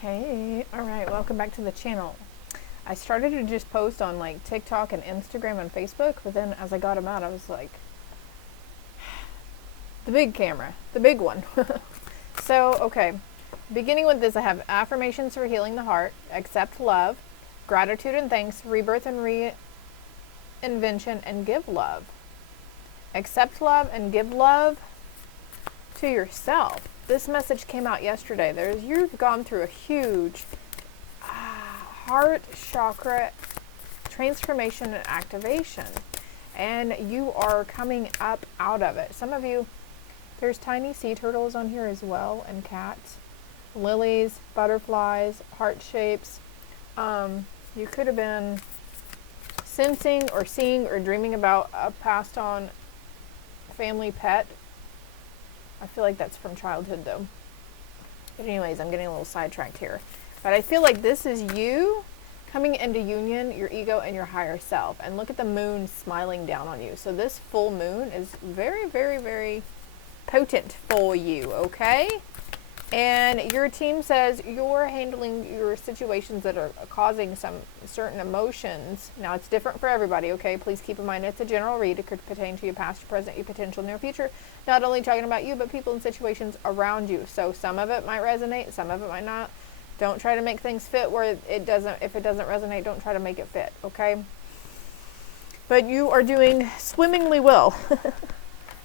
Hey, alright, welcome back to the channel. I started to just post on like TikTok and Instagram and Facebook, but then as I got them out, I was like, the big camera, the big one. So, okay, beginning with this, I have affirmations for healing the heart, accept love, gratitude and thanks, rebirth and reinvention, and give love. Accept love and give love to yourself. This message came out yesterday. You've gone through a huge heart chakra transformation and activation, and you are coming up out of it. Some of you, there's tiny sea turtles on here as well, and cats, lilies, butterflies, heart shapes. You could have been sensing or seeing or dreaming about a passed on family pet. I feel like that's from childhood though. But anyways, I'm getting a little sidetracked here. But I feel like this is you coming into union, your ego and your higher self. And look at the moon smiling down on you. So this full moon is very, very, very potent for you, okay? And your team says you're handling your situations that are causing some certain emotions. Now, it's different for everybody, okay? Please keep in mind it's a general read. It could pertain to your past, your present, your potential near future. Not only talking about you, but people and situations around you. So some of it might resonate, some of it might not. Don't try to make things fit where it doesn't. If it doesn't resonate, don't try to make it fit, okay? But you are doing swimmingly well.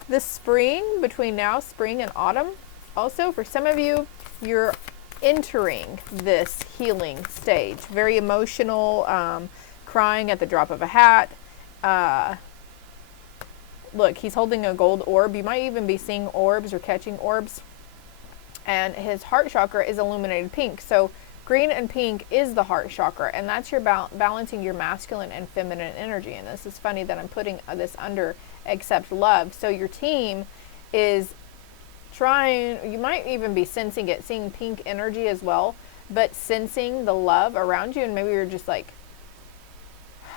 This spring, between now, spring and autumn, also, for some of you, you're entering this healing stage. Very emotional, crying at the drop of a hat. Look, he's holding a gold orb. You might even be seeing orbs or catching orbs. And his heart chakra is illuminated pink. So green and pink is the heart chakra. And that's your balancing your masculine and feminine energy. And this is funny that I'm putting this under accept love. So your team is trying, you might even be sensing it, seeing pink energy as well, but sensing the love around you. And maybe you're just like,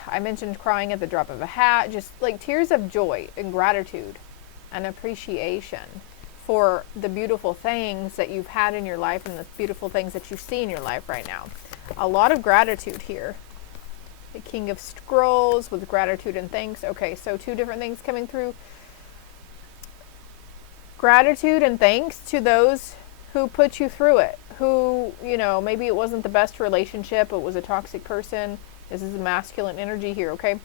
I mentioned crying at the drop of a hat, just like tears of joy and gratitude and appreciation for the beautiful things that you've had in your life and the beautiful things that you see in your life right now. A lot of gratitude here. The King of Scrolls with gratitude and thanks. Okay, so two different things coming through. Gratitude and thanks to those who put you through it, who, you know, maybe it wasn't the best relationship, it was a toxic person. This is a masculine energy here, okay?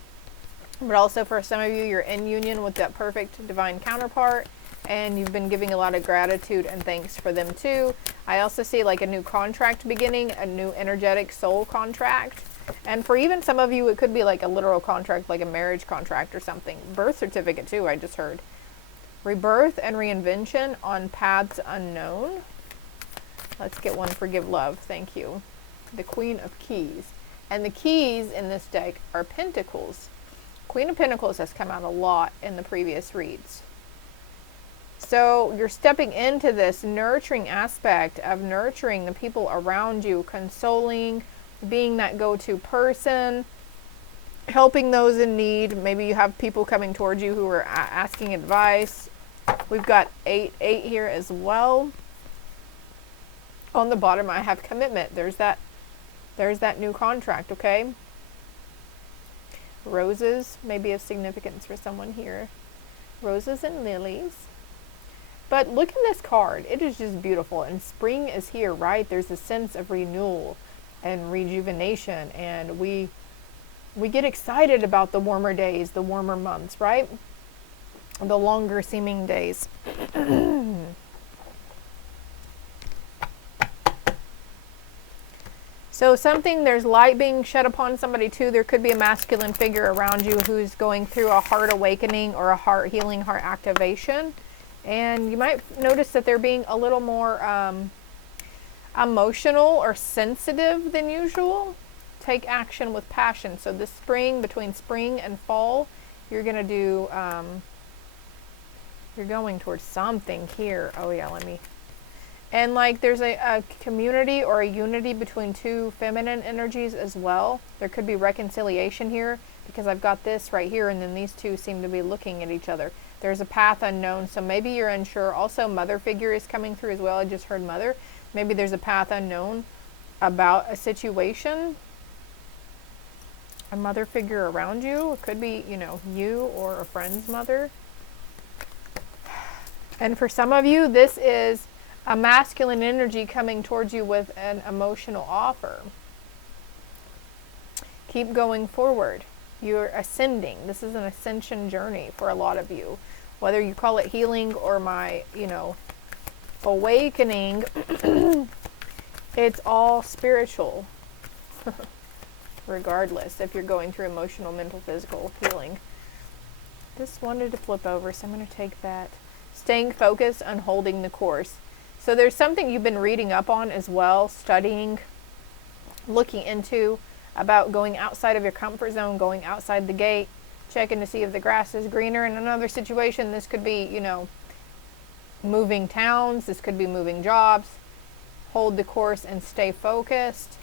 But also for some of you, you're in union with that perfect divine counterpart, and you've been giving a lot of gratitude and thanks for them too. I also see like a new contract beginning, a new energetic soul contract. And for even some of you, it could be like a literal contract, like a marriage contract or something. Birth certificate too, I just heard. Rebirth and reinvention on paths unknown. Let's get one for give love. Thank you. The Queen of Keys. And the keys in this deck are pentacles. Queen of Pentacles has come out a lot in the previous reads. So you're stepping into this nurturing aspect of nurturing the people around you, consoling, being that go-to person, helping those in need. Maybe you have people coming towards you who are asking advice. We've got 8 here as well. On the bottom, I have commitment. There's that new contract, okay? Roses may be of significance for someone here. Roses and lilies. But look at this card. It is just beautiful. And spring is here, right? There's a sense of renewal and rejuvenation. And we get excited about the warmer days, the warmer months, right? The longer seeming days. So there's light being shed upon somebody too. There could be a masculine figure around you who's going through a heart awakening or a heart healing, heart activation. And you might notice that they're being a little more emotional or sensitive than usual. Take action with passion. So this spring, between spring and fall, you're going to do, you're going towards something here. Oh yeah, and like there's a community or a unity between two feminine energies as well. There could be reconciliation here because I've got this right here, and then these two seem to be looking at each other. There's a path unknown, so maybe you're unsure. Also, mother figure is coming through as well. I just heard mother. Maybe there's a path unknown about a situation, a mother figure around you. It could be, you know, you or a friend's mother. And for some of you, this is a masculine energy coming towards you with an emotional offer. Keep going forward. You're ascending. This is an ascension journey for a lot of you. Whether you call it healing or my, you know, awakening, it's all spiritual. Regardless if you're going through emotional, mental, physical healing. Just wanted to flip over, so I'm going to take that. Staying focused on holding the course. So there's something you've been reading up on as well, studying, looking into, about going outside of your comfort zone, going outside the gate, checking to see if the grass is greener. In another situation, this could be, you know, moving towns, this could be moving jobs. Hold the course and stay focused.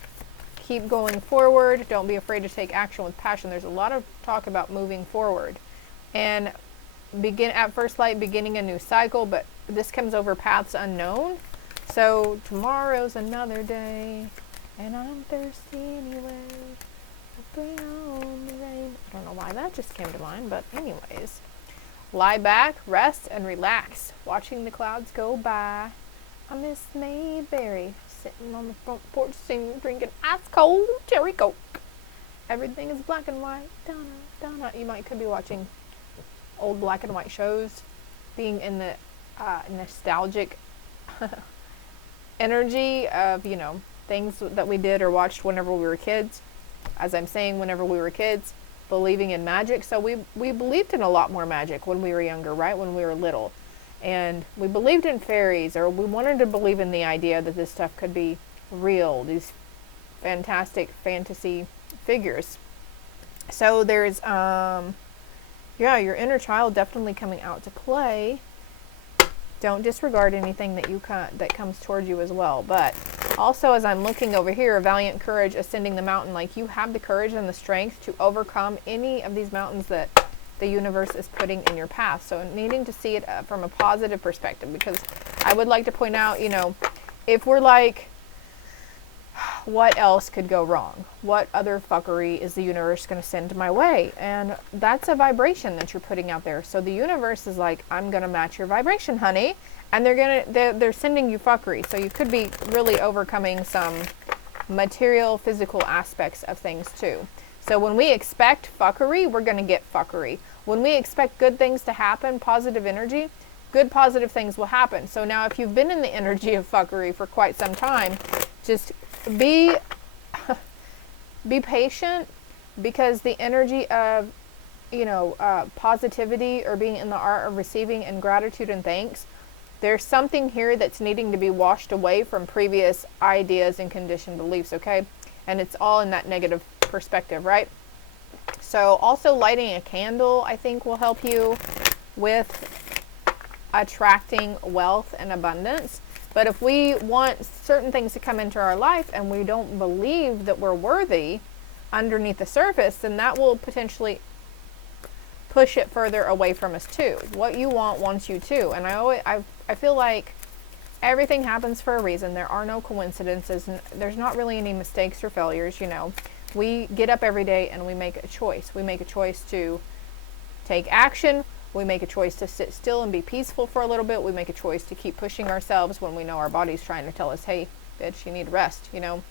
Keep going forward. Don't be afraid to take action with passion. There's a lot of talk about moving forward. And begin at first light, beginning a new cycle, but this comes over paths unknown. So tomorrow's another day, and I'm thirsty anyway. Bring on the rain. I don't know why that just came to mind, but anyways. Lie back, rest, and relax, watching the clouds go by. I miss Mayberry, sitting on the front porch singing, drinking ice cold cherry coke. Everything is black and white. Donna, Donna. You could be watching old black and white shows, being in the nostalgic energy of, you know, things that we did or watched whenever we were kids. As I'm saying, whenever we were kids, believing in magic. So we believed in a lot more magic when we were younger, right? When we were little. And we believed in fairies, or we wanted to believe in the idea that this stuff could be real, these fantastic fantasy figures. So there's, yeah, your inner child definitely coming out to play. Don't disregard anything that comes towards you as well. But also, as I'm looking over here, valiant courage, ascending the mountain, like you have the courage and the strength to overcome any of these mountains that the universe is putting in your path. So needing to see it from a positive perspective, because I would like to point out, you know, if we're like, what else could go wrong? What other fuckery is the universe going to send my way? And that's a vibration that you're putting out there. So the universe is like, I'm going to match your vibration, honey. And they're sending you fuckery. So you could be really overcoming some material, physical aspects of things too. So when we expect fuckery, we're going to get fuckery. When we expect good things to happen, positive energy, good positive things will happen. So now if you've been in the energy of fuckery for quite some time, just be patient, because the energy of, you know, positivity, or being in the art of receiving and gratitude and thanks, there's something here that's needing to be washed away from previous ideas and conditioned beliefs, okay? And it's all in that negative perspective, right? So also lighting a candle, I think, will help you with attracting wealth and abundance. But if we want certain things to come into our life and we don't believe that we're worthy underneath the surface, then that will potentially push it further away from us too. What you want wants you too. And I feel like everything happens for a reason. There are no coincidences. There's not really any mistakes or failures, you know. We get up every day and we make a choice. We make a choice to take action. We make a choice to sit still and be peaceful for a little bit. We make a choice to keep pushing ourselves when we know our body's trying to tell us, hey, bitch, you need rest, you know.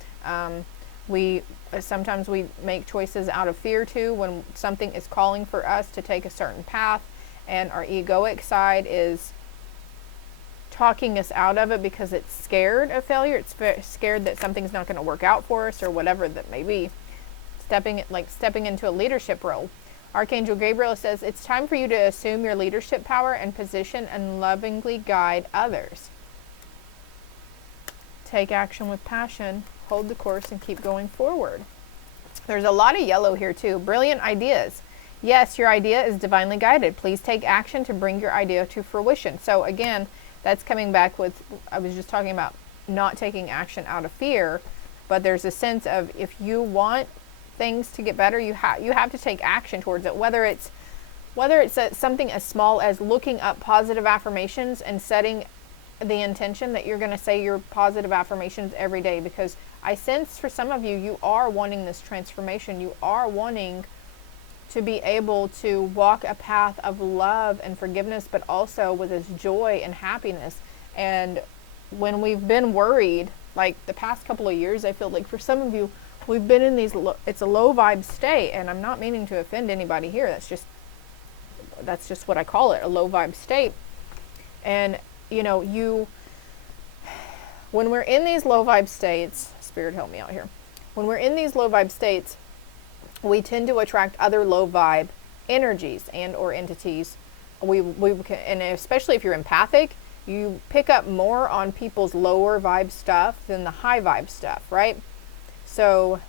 Sometimes we make choices out of fear too, when something is calling for us to take a certain path, and our egoic side is talking us out of it because it's scared of failure. It's scared that something's not going to work out for us, or whatever that may be. Stepping into a leadership role. Archangel Gabriel says, it's time for you to assume your leadership power and position and lovingly guide others. Take action with passion, hold the course, and keep going forward. There's a lot of yellow here too. Brilliant ideas. Yes, your idea is divinely guided. Please take action to bring your idea to fruition. So again, that's coming back with, I was just talking about not taking action out of fear, but there's a sense of, if you want things to get better, you have to take action towards it, whether it's something as small as looking up positive affirmations and setting the intention that you're going to say your positive affirmations every day, because I sense for some of you, you are wanting this transformation. You are wanting to be able to walk a path of love and forgiveness, but also with this joy and happiness. And when we've been worried, like the past couple of years, I feel like for some of you, we've been in these, it's a low vibe state, and I'm not meaning to offend anybody here. That's just what I call it, a low vibe state. And you know, when we're in these low vibe states, Spirit help me out here. When we're in these low vibe states, we tend to attract other low vibe energies and or entities. And especially if you're empathic, you pick up more on people's lower vibe stuff than the high vibe stuff, right? So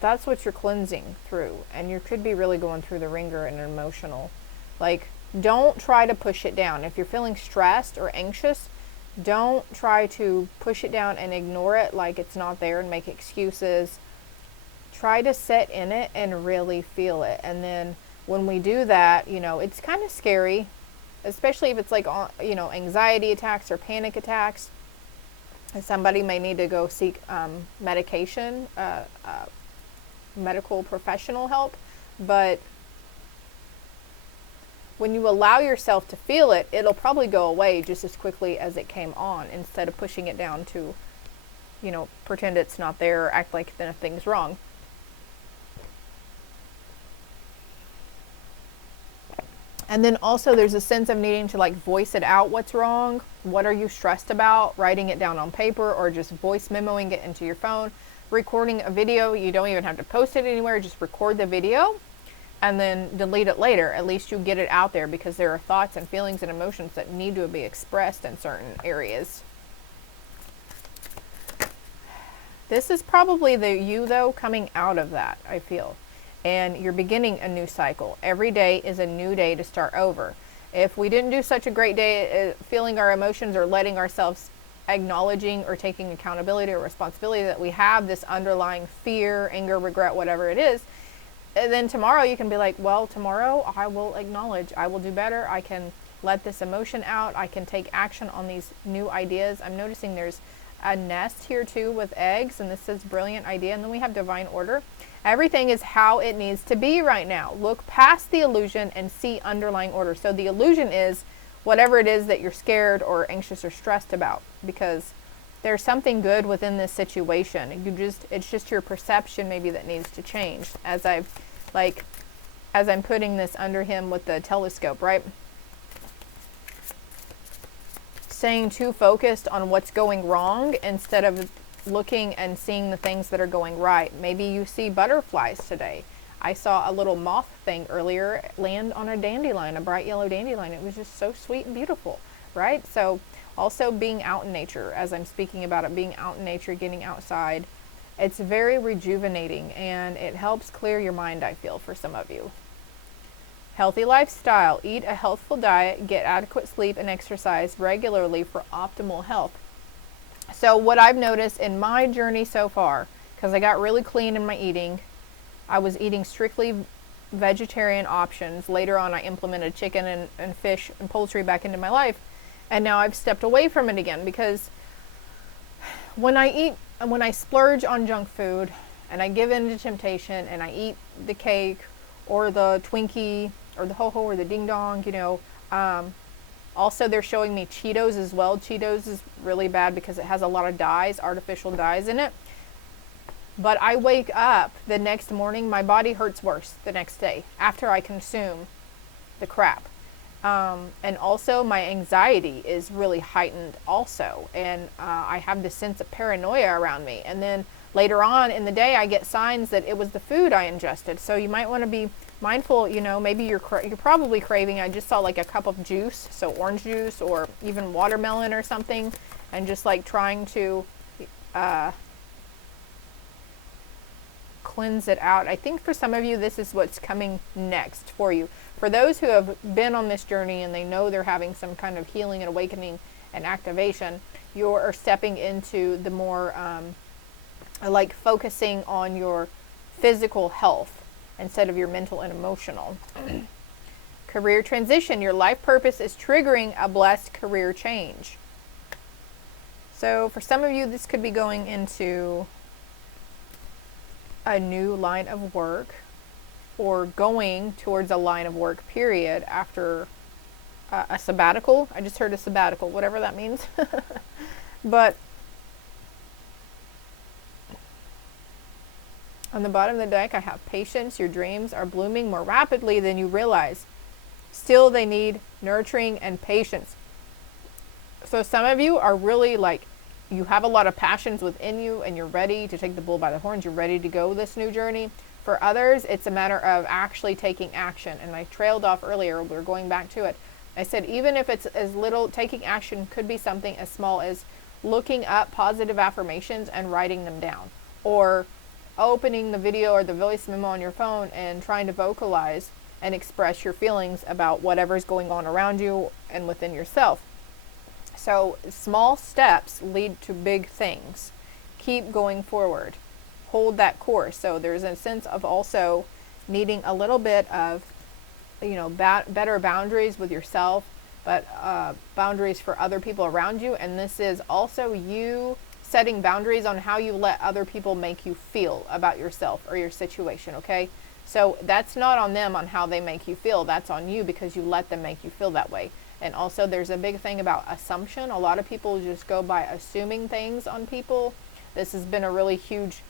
that's what you're cleansing through. And you could be really going through the ringer and emotional. Like, don't try to push it down. If you're feeling stressed or anxious, don't try to push it down and ignore it like it's not there and make excuses. Try to sit in it and really feel it. And then when we do that, you know, it's kind of scary, especially if it's like, you know, anxiety attacks or panic attacks. And somebody may need to go seek medication, medical professional help. But when you allow yourself to feel it, it'll probably go away just as quickly as it came on, instead of pushing it down to, you know, pretend it's not there or act like nothing's wrong. And then also there's a sense of needing to like voice it out, what's wrong, what are you stressed about, writing it down on paper or just voice memoing it into your phone, recording a video. You don't even have to post it anywhere, just record the video and then delete it later. At least you get it out there, because there are thoughts and feelings and emotions that need to be expressed in certain areas. This is probably the you though coming out of that, I feel. And you're beginning a new cycle. Every day is a new day to start over. If we didn't do such a great day feeling our emotions or letting ourselves acknowledging or taking accountability or responsibility that we have this underlying fear, anger, regret, whatever it is, then tomorrow you can be like, well, tomorrow I will acknowledge, I will do better, I can let this emotion out, I can take action on these new ideas. I'm noticing there's a nest here too with eggs, and this says brilliant idea, and then we have divine order. Everything is how it needs to be right now. Look past the illusion and see underlying order. So the illusion is whatever it is that you're scared or anxious or stressed about, because there's something good within this situation. It's just your perception maybe that needs to change. As I'm putting this under him with the telescope, right? Staying too focused on what's going wrong instead of looking and seeing the things that are going right. Maybe you see butterflies today. I saw a little moth thing earlier land on a dandelion, a bright yellow dandelion. It was just so sweet and beautiful, right? So also being out in nature, as I'm speaking about it, being out in nature, getting outside, it's very rejuvenating and it helps clear your mind, I feel, for some of you. Healthy lifestyle, eat a healthful diet, get adequate sleep and exercise regularly for optimal health. So what I've noticed in my journey so far, because I got really clean in my eating, I was eating strictly vegetarian options. Later on I implemented chicken and fish and poultry back into my life, and now I've stepped away from it again, because when I splurge on junk food and I give in to temptation and I eat the cake or the Twinkie or the ho-ho or the ding-dong, you know, also, they're showing me Cheetos as well. Cheetos is really bad because it has a lot of dyes, artificial dyes in it. But I wake up the next morning, my body hurts worse the next day after I consume the crap. And also my anxiety is really heightened also. And I have this sense of paranoia around me. And then later on in the day, I get signs that it was the food I ingested. So you might want to be mindful, you know, maybe you're probably craving, I just saw like a cup of juice, so orange juice or even watermelon or something, and just like trying to cleanse it out. I think for some of you, this is what's coming next for you. For those who have been on this journey and they know they're having some kind of healing and awakening and activation, you're stepping into the more like focusing on your physical health instead of your mental and emotional. Career transition. Your life purpose is triggering a blessed career change. So for some of you, this could be going into a new line of work, or going towards a line of work, period, after a sabbatical. I just heard a sabbatical, whatever that means. But on the bottom of the deck, I have patience. Your dreams are blooming more rapidly than you realize. Still, they need nurturing and patience. So some of you are really like, you have a lot of passions within you and you're ready to take the bull by the horns. You're ready to go this new journey. For others, it's a matter of actually taking action. And I trailed off earlier. We're going back to it. I said, even if it's as little, taking action could be something as small as looking up positive affirmations and writing them down, or opening the video or the voice memo on your phone and trying to vocalize and express your feelings about whatever's going on around you and within yourself. So small steps lead to big things. Keep going forward. Hold that course. So there's a sense of also needing a little bit of, better boundaries with yourself, but boundaries for other people around you. And this is also you setting boundaries on how you let other people make you feel about yourself or your situation, okay? So that's not on them on how they make you feel. That's on you because you let them make you feel that way. And also there's a big thing about assumption. A lot of people just go by assuming things on people. This has been a really huge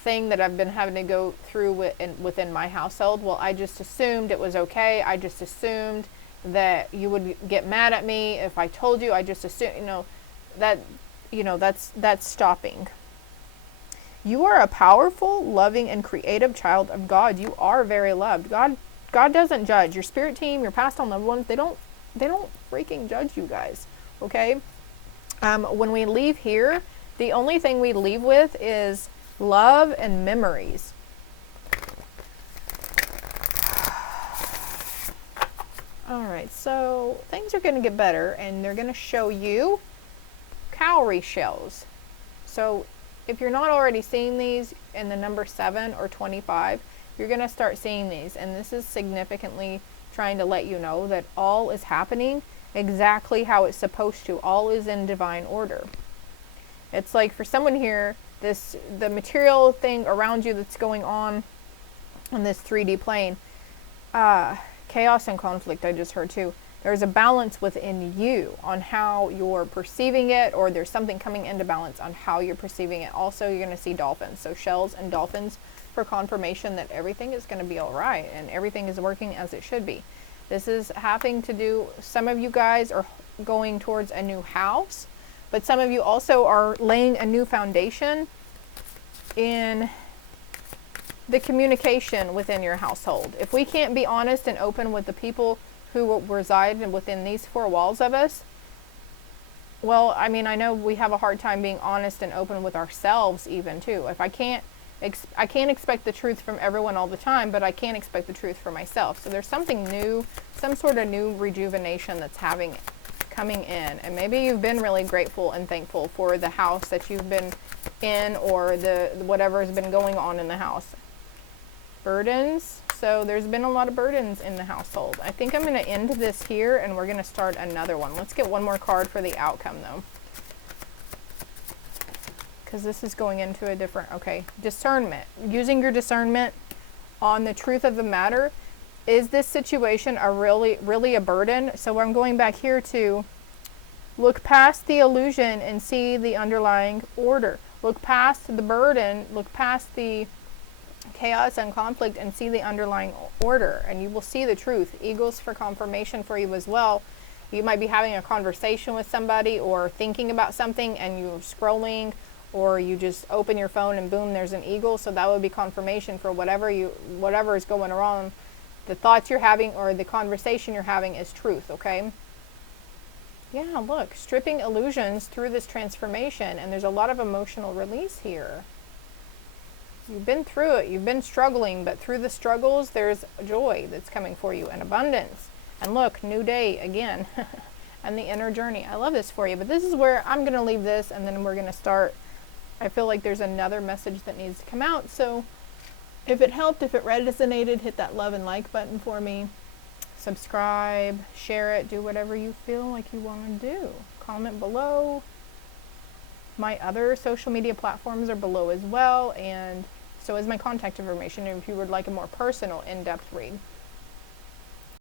thing that I've been having to go through within my household. Well, I just assumed it was okay. I just assumed that you would get mad at me if I told you. I just assumed, that's stopping. You are a powerful, loving, and creative child of God. You are very loved. God doesn't judge. Your spirit team, your past on loved ones, they don't freaking judge you guys, okay? When we leave here, the only thing we leave with is love and memories. All right, so things are going to get better, and they're going to show you cowrie shells. So if you're not already seeing these in the number 7 or 25, you're going to start seeing these, and this is significantly trying to let you know that all is happening exactly how it's supposed to. All is in divine order. It's like for someone here, the material thing around you that's going on this 3D plane, chaos and conflict, I just heard too. There's a balance within you on how you're perceiving it, or there's something coming into balance on how you're perceiving it. Also, you're going to see dolphins. So shells and dolphins for confirmation that everything is going to be all right and everything is working as it should be. This is having to do, some of you guys are going towards a new house, but some of you also are laying a new foundation in the communication within your household. If we can't be honest and open with the people who reside within these 4 walls of us, well, I mean, I know we have a hard time being honest and open with ourselves even too. If I can't expect the truth from everyone all the time, but I can't expect the truth for myself. So there's something new, some sort of new rejuvenation that's coming in. And maybe you've been really grateful and thankful for the house that you've been in, or the whatever has been going on in the house. Burdens. So there's been a lot of burdens in the household. I think I'm going to end this here, and we're going to start another one. Let's get one more card for the outcome though, because this is going into a different, okay, discernment. Using your discernment on the truth of the matter. Is this situation really a burden? So I'm going back here to look past the illusion and see the underlying order. Look past the burden, look past the chaos and conflict, and see the underlying order, and you will see the truth. Eagles for confirmation for you as well. You might be having a conversation with somebody or thinking about something, and you're scrolling, or you just open your phone and boom, there's an eagle. So that would be confirmation for whatever is going on. The thoughts you're having or the conversation you're having is truth, okay? Yeah, look, stripping illusions through this transformation, and there's a lot of emotional release here. You've been through it, you've been struggling, but through the struggles, there's joy that's coming for you and abundance. And look, new day again, and the inner journey. I love this for you, but this is where I'm going to leave this, and then we're going to start. I feel like there's another message that needs to come out, so if it helped, if it resonated, hit that love and like button for me. Subscribe, share it, do whatever you feel like you want to do. Comment below. My other social media platforms are below as well, and so is my contact information if you would like a more personal, in-depth read.